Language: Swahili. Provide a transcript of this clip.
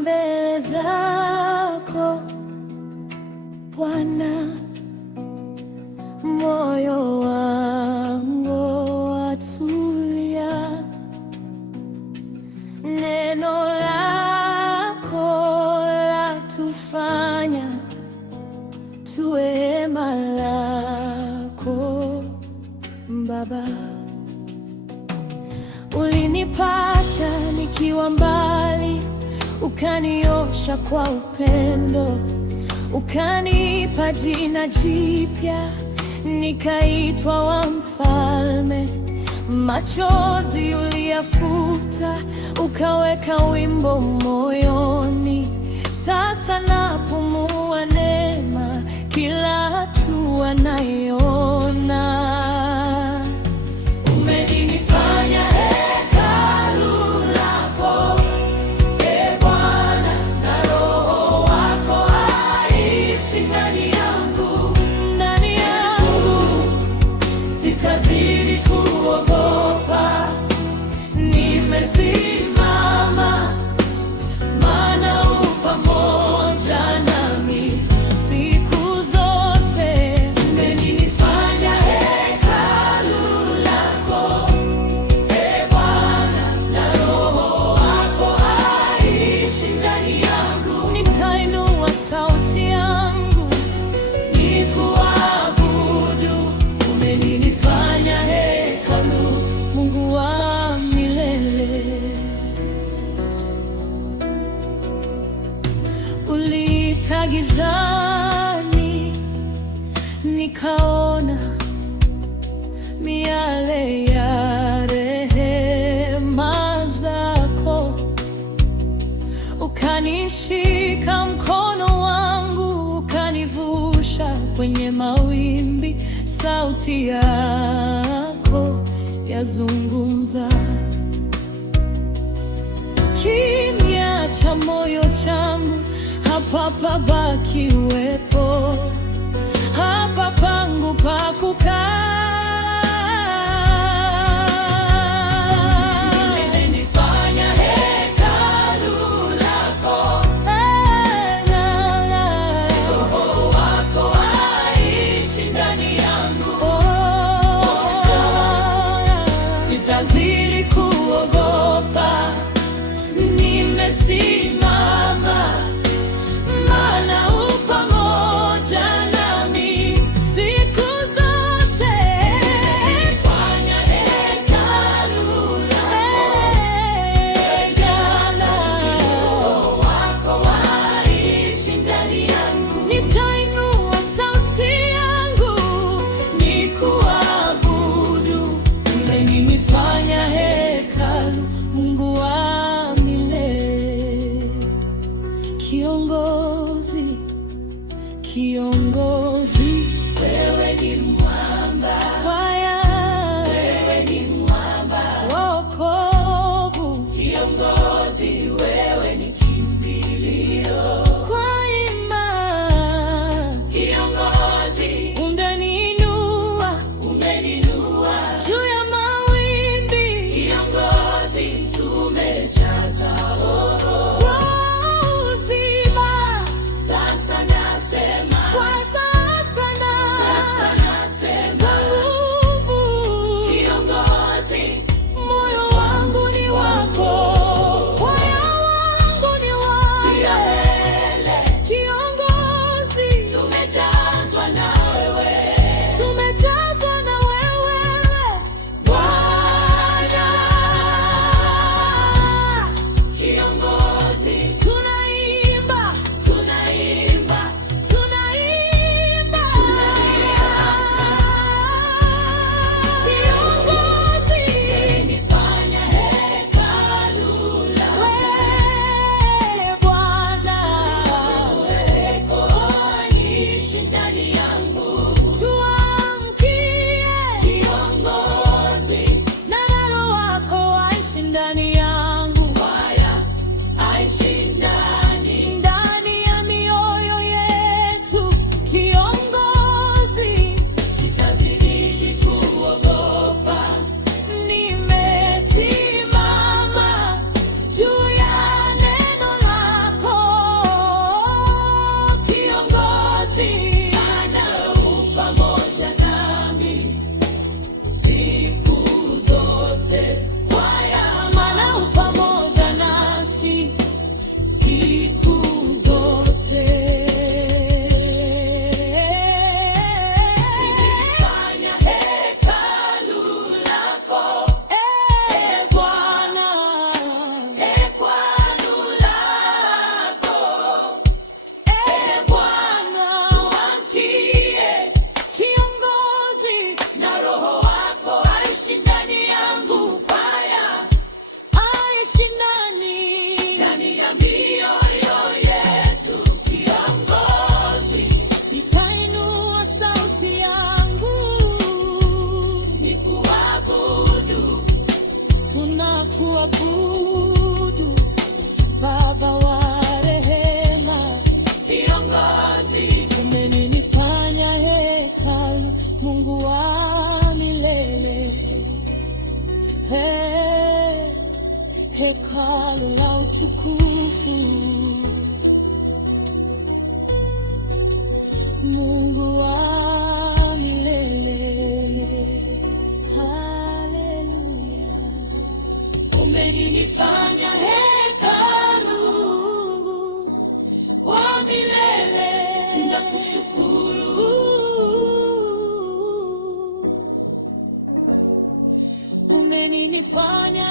mbele zako Bwana, moyo wangu watulia. Neno lako latufanya tuwe hema lako Baba. Ulinipata nikiwa mbali, ukaniosha kwa upendo, ukanipa jina jipya, nikaitwa wa mfalme. Machozi uliyafuta, ukaweka wimbo moyoni. Sasa napumua neema kila hatua naiona. Umenifanya hekalu lako, Ee Bwana, na Roho wako aishi ndani yangu. Sitazidi kuogopa, nimesimama, maana u pamoja nami siku zote. Umenifanya hekalu lako, Ee Bwana, na Roho wako aishi ndani yangu. Nitainua sauti yangu nikuabudu. Umenifanya hekalu, Mungu wa milele. Ulita gizani, nikaona miale ya rehema zako. Ukanishika mkono wangu, ukanivusha kwenye mawimbi. Sauti yako yazungumza, kimya cha moyo changu hapa pabaki uwepo, hapa pangu pa kukaa. Umenifanya hekalu lako, Roho wako aishi ndani yangu. Sitazidi kuogopa, nimesimama, maana u pamoja nami siku zote. Fanya hekalu lako, Roho wako aishi ndani yangu. Nitainua sauti yangu nikuabudu. Umenifanya hekalu, Mungu wa milele. Kiongozi, kiongozi, wewe ni mwamba. Kwaya, wewe ni mwamba. Wokovu, kiongozi, wewe ni kimbilio. Kwa imani, kiongozi, umeninua juu ya mawimbi. Kiongozi, tumejaza roho uzima. Sasa nasema, sasa nasema utukufu. Mungu wa milele, haleluya. Umenifanya hekalu wa milele, tunakushukuru. Umenifanya